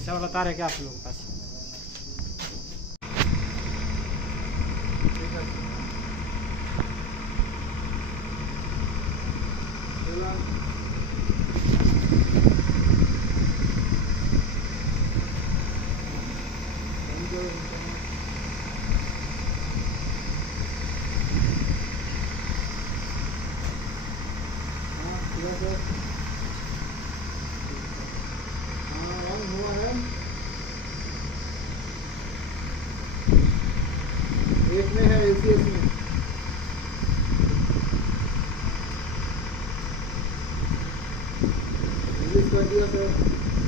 ऐसा वाला तार है क्या आप लोगों के पास? एक में है एसीएस में रिलीज कर दिया सर।